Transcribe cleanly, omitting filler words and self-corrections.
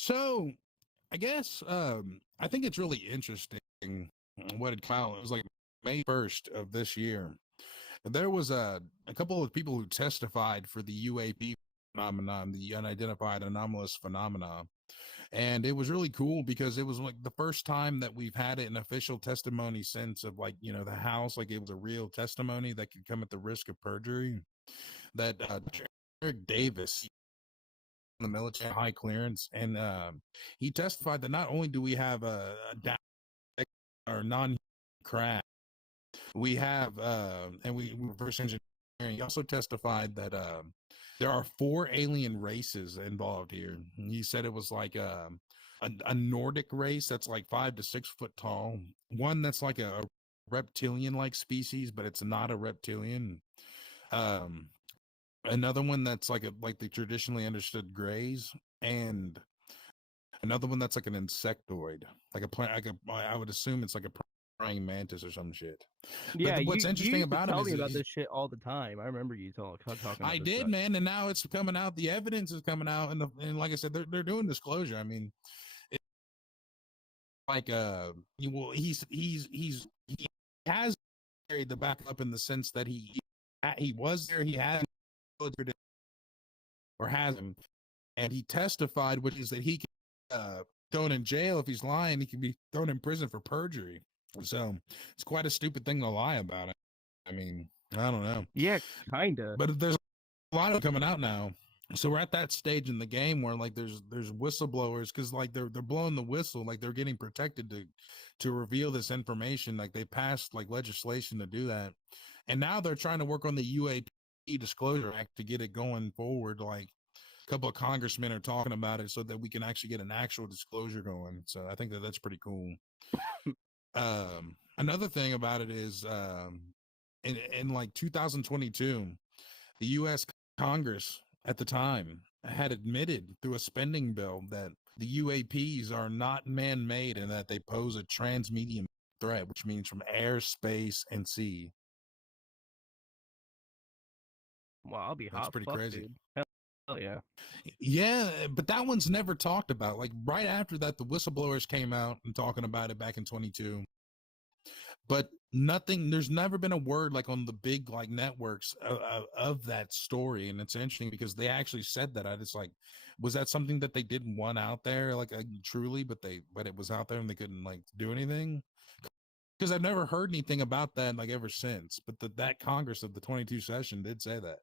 So I guess I think it's really interesting what had come out. It was like May 1st of this year. There was a couple of people who testified for the UAP phenomenon, the unidentified anomalous phenomena. And it was really cool because it was like the first time that we've had an official testimony since of like, the House, like it was a real testimony that could come at the risk of perjury. That Eric Davis, the military high clearance, and he testified that not only do we have a down or non crash, we have and we reverse engineering. He also testified that there are four alien races involved here. He said it was like a Nordic race that's like 5 to 6 foot tall, one that's like a reptilian like species, but it's not a reptilian. Um, Another one that's like the traditionally understood grays, and another one that's like an insectoid, like a plant. I would assume it's like a praying mantis or some shit. But Yeah, what's you interesting used to about him tell is me about he's, this shit all the time. I remember you talking about I this did, stuff. man, and now it's coming out. The evidence is coming out, and like I said, they're doing disclosure. I mean, it's like you will he has the backup in the sense that he was there, he had or has him, and he testified, which is that he can thrown in jail if he's lying. He can be thrown in prison for perjury. So it's quite a stupid thing to lie about it. I mean, I don't know, Yeah, kinda. but there's a lot of coming out now. So we're at that stage in the game where like there's whistleblowers because like they're blowing the whistle, like they're getting protected to reveal this information. Like they passed like legislation to do that, and now they're trying to work on the UAP Disclosure Act to get it going forward. Like a couple of congressmen are talking about it so that we can actually get an actual disclosure going. So I think that that's pretty cool. Another thing about it is in like 2022, the U.S. Congress at the time had admitted through a spending bill that the UAPs are not man-made and that they pose a transmedium threat, which means from air, space, and sea. Well, I'll be That's hot pretty fuck, crazy. dude. Hell yeah. Yeah, but that one's never talked about. Like right after that, the whistleblowers came out and talking about it back in 22. But nothing, there's never been a word like on the big like networks of that story. And it's interesting because they actually said that. I just like, was that something that they didn't want out there, like truly, but it was out there and they couldn't like do anything? Because I've never heard anything about that like ever since. But that Congress of the 22 session did say that.